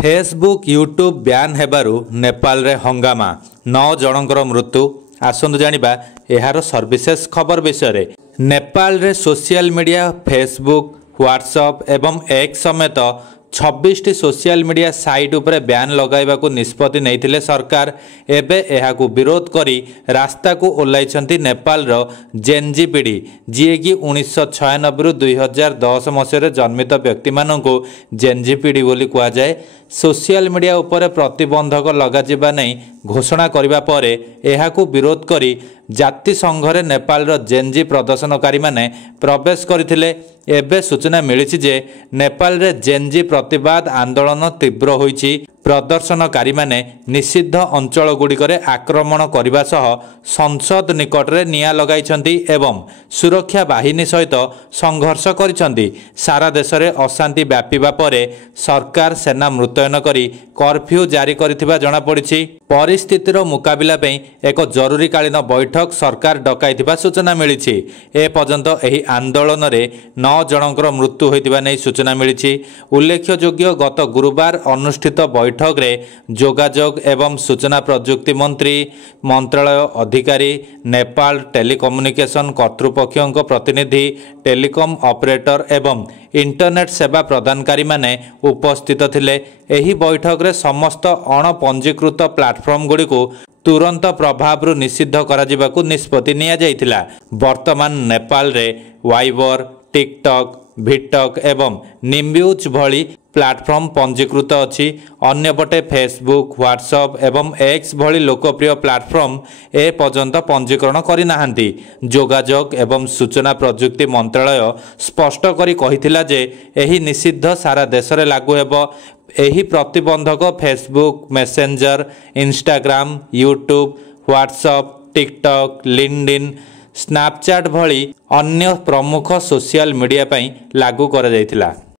Facebook YouTube ब्यान हेबारु नेपाल रे हंगामा 9 जनकर मृत्यु। आसंतु जानिबा एहार सर्विसेस खबर विषय रे। नेपाल रे सोशल मीडिया फेसबुक व्हाट्सएप एवं एक्स समेत 26 टी सोशल मीडिया साइट उपरे बैन लगाइबाकू निष्पत्ति नैथिले सरकार। एबे एहाकू विरोध करी रास्ता को ओह्लाइछंती नेपाल रो जेनजी पीढ़ी, जी कि 1996 रु 2010 मसीह जन्मित व्यक्ति मानकू जेनजी पीढ़ी बोली कहा जाए। सोशल मीडिया उपरे प्रतिबंधक लगाजिबा नै घोषणा करिबा परे एहाकू विरोध करी जाति संघरे नेपाल रो जेनजी प्रदर्शनकारी माने प्रवेश करथिले। एबे सूचना मिलिछि जे नेपाल रे जेनजी प्रतिवाद आंदोलन तीव्र होईछि। प्रदर्शनकारी माने निषिद्ध अंचल गुड़िकरे आक्रमण करने सह संसद निकट रे निया लगाइछंती एवं सुरक्षा बाहिनी सहित संघर्ष करिछंती। सारा देश रे अशांति व्यापीबा परे सरकार सेना मुतयन करी कर्फ्यू जारी करिथिबा जणा पड़िछि। परिस्थितिर मुकाबिला पई एक जरूरीकालीन बैठक सरकार डकाइथिबा सूचना मिलिछि। ए पर्यंत एही आंदोलन रे 9 जनकर मृत्यु होइतिबा नै सूचना मिलिछि। उल्लेखयोग्य गत गुरुवार अनुष्ठित बैठक रे जोगाजोग एवं सूचना प्रजुक्ति मंत्री मंत्रालय अधिकारी, नेपाल टेलीकम्युनिकेशन कर्तृपक्षों प्रतिनिधि, टेलीकॉम ऑपरेटर एवं इंटरनेट सेवा प्रदानकारी माने उपस्थित थिले। एही बैठक रे समस्त अणपंजीकृत प्लाटफर्म गुड़ी को तुरंत प्रभाव रु निषिद्ध कराजिबाकू निष्पत्ति निया जाइथिला। वर्तमान नेपाल रे वाइबर, टिकटॉक, भिटक एवं निम्ब्यूज भली प्लाटफर्म पंजीकृत अछि। अन्यपटे फेसबुक, व्हाट्सएप एवं एक्स भली लोकप्रिय प्लाटफर्म ए पर्यंत पंजीकरण करि नाहंती। जोगाजोग एवं सूचना प्रजुक्ति मंत्रालय स्पष्ट करी कहिथिला जे एही निषिद्ध सारा देश रे लागू हेबो। एही प्रतिबंधक Facebook, messenger, Instagram, YouTube, WhatsApp, TikTok, LinkedIn, Snapchat भली अन्य प्रमुख सोशल मीडिया पई लागू करा जायतिला।